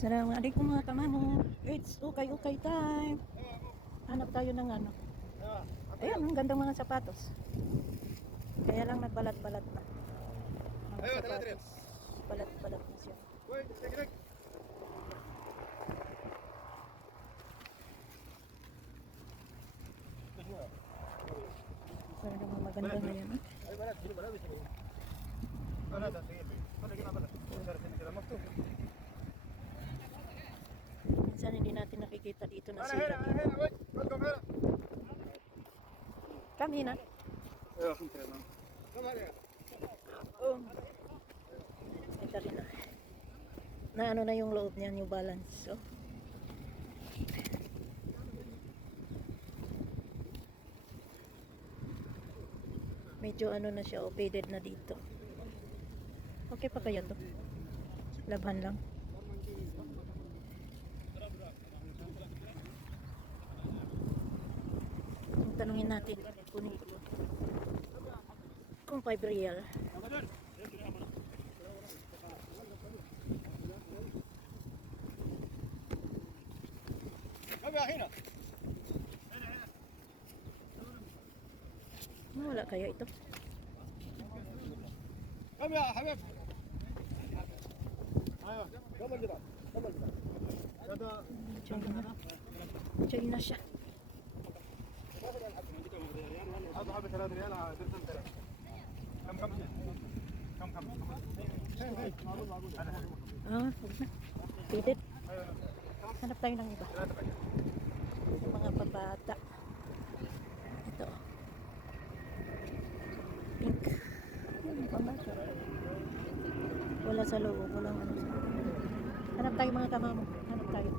Assalamualaikum mga kamamo. It's ukay-ukay time. Hanap tayo ng ano. Ayan, ang gandang mga sapatos. Kaya lang nagbalat-balat na. Mga sapatos. Balat-balat na siya. Pero mga maganda na yan. Minsan hindi natin nakikita dito na sila. Come here na. Oh. Ito rin na. Na ano na yung loob niya, New Balance. So. Medyo ano na siya, faded na dito. Okay pa kaya to? Laban lang. Tanungin natin kung 5 real. Wala kaya ito? China siya. Ah, huwag na. Pilit. Hanap tayo ng iba. Yung mga pambata. Ito. Pink. Yung pambata. Wala sa loob. Walang ano sa loob. Hanap tayo mga kamamo. Hanap tayo.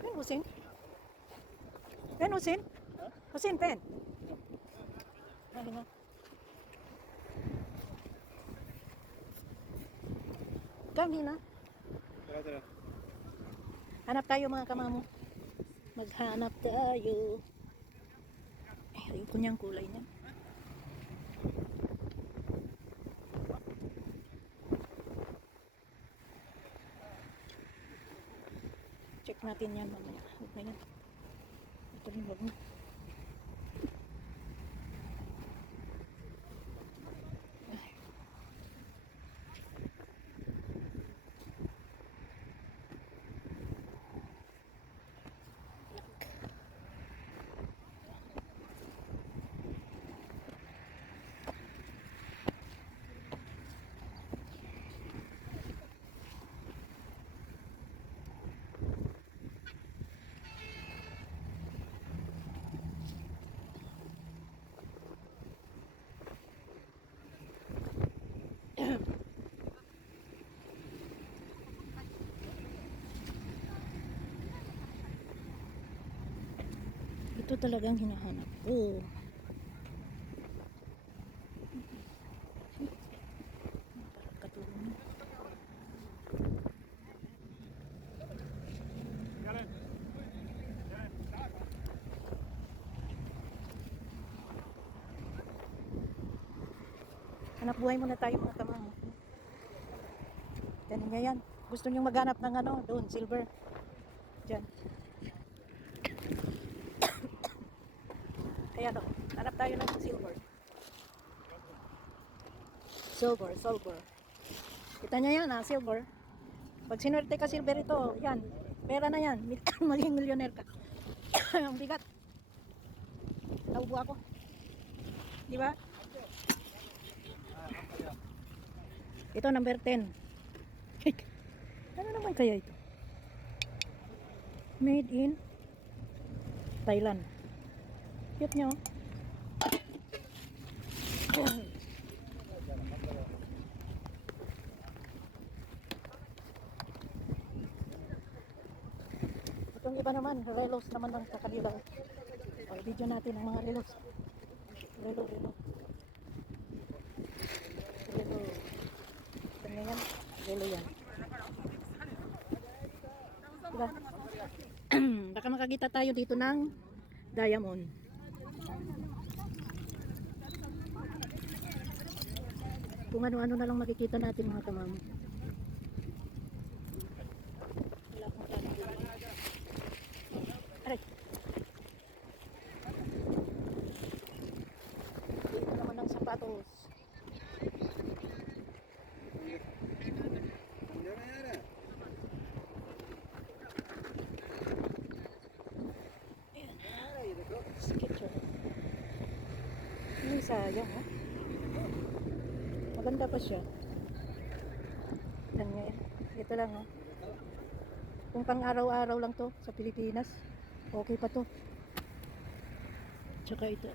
Pen, Husin? Pen, Husin? Husin, pen. Ano nga? Kami na. Hanap tayo mga kamamo. Maghanap tayo. Ayun ko niyang kulay niya. Check natin yan mamaya. Huwag na yan. Ito rin huwag na. Ito talagang hinahanap ko. Parang katulong. Hanap buhay muna tayo mga kamamo. Yan nga yan. Gusto nyo maghanap ng ano, doon, silver. Diyan. Kaya no, hanap tayo ng silver. Silver. Kita nyo yan silver. Pag sinwerte ka silver ito, yan. Pera na yan. Maging millionaire ka. Ang bigat. Naubo ako. Di ba? Ito number 10. Ano naman kaya ito? Made in Thailand. Cute nyo. Itong iba naman, relos naman ng kakabila. Video natin ang mga relos. Relo. Relo. Ito na yan. Relo yan. Diba? Baka makakita tayo dito ng diamond. Kung ano-ano na lang makikita natin mga kamam. Wala akong plano. Aray. Dito naman ang sapatos. Sketcher. Ay, sayang, oh. Maganda pa siya. Yan ngayon. Ito lang, oh. Kung pang araw-araw lang to sa Pilipinas, okay pa to. Tsaka ito.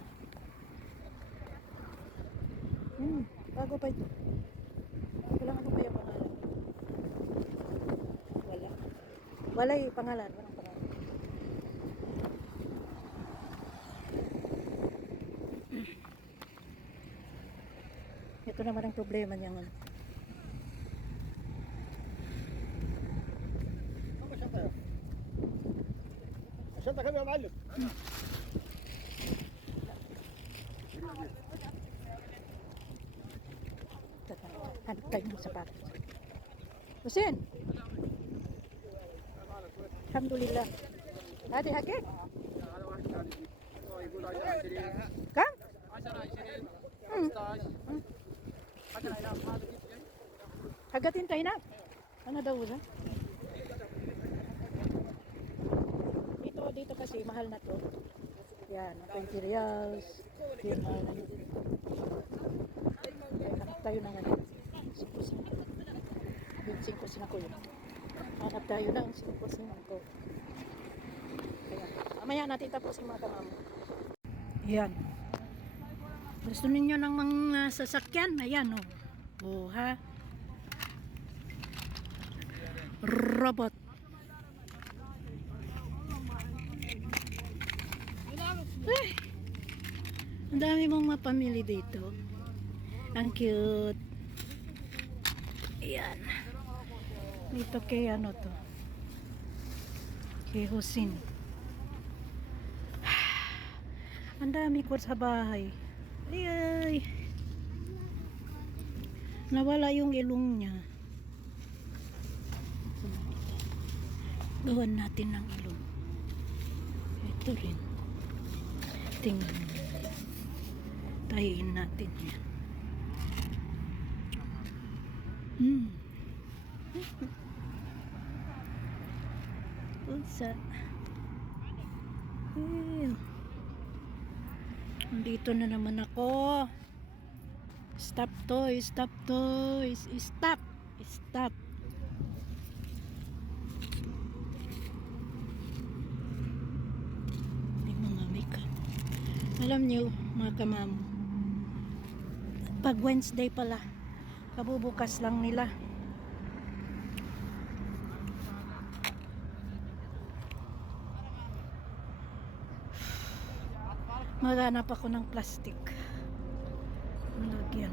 Bago pa ito. Walang ano pa yung pangalan. Wala. Wala yung pangalan. Walang pangalan. Ito naman ang problema niya ngayon. عشان كم يا معلم Hanap tayo ng sapatos. Husin! Alhamdulillah. Hadi hakik. Kam? 10 20 Hagatin tayo na. Ano daw ba? Dito kasi mahal na to. Yan, 20 reals. Yan, mahal na yun. Hanap tayo ng ano. 5 ko yun. Hanap tayo ng 5 ko. Kaya, mamaya natin tapusin mga kamam. Yan. Gusto ninyo ng mga sasakyan? Ayan, oh. Oh, ha? Robot. Ang dami mong mapamili dito. Ang cute. Ayan. Dito kay ano to? Kay Husin. Ang dami ko sa bahay. Ay. Nawala yung ilong niya. Gawan natin ng ilong. Ito rin. Tingnan mo. Tahiin natin yan. Ulsa. Dito na naman ako. Stop toys, stop toys. Stop. Stop. May mga makeup. Alam niyo mga kamam, pag Wednesday pala, kabubukas lang nila. Maghanap ako ng plastic. Lagyan.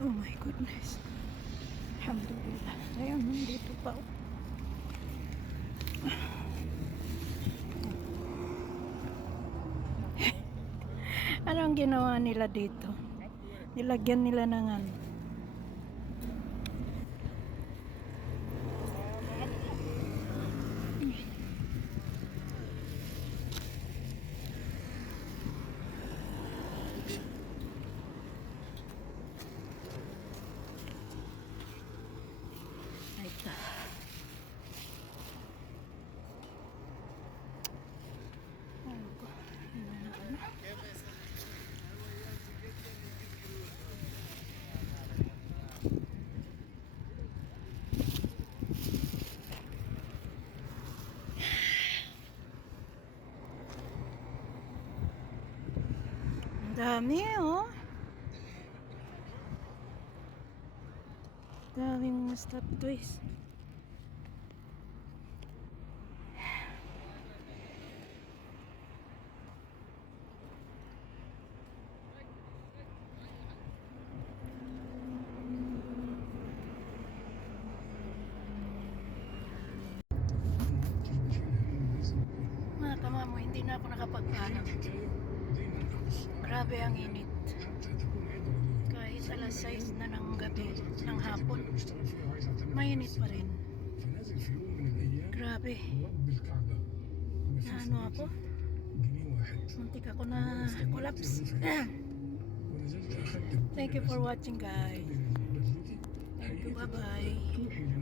Oh my goodness. Alhamdulillah. Ayan, nandito pa. Ano ang ginawa nila dito? Nilagyan nila ng ano. Ito. Ano ko? Ang dami, oh. Daming mga stop toys. Mga kamamo, hindi na ako nakapagpano. Grabe ang init. Kahit alas 6 na ng gabi, ng hapon, mainit pa rin. Grabe. Na ano ako? Muntik ako na collapse. Thank you for watching, guys. Thank you, bye-bye.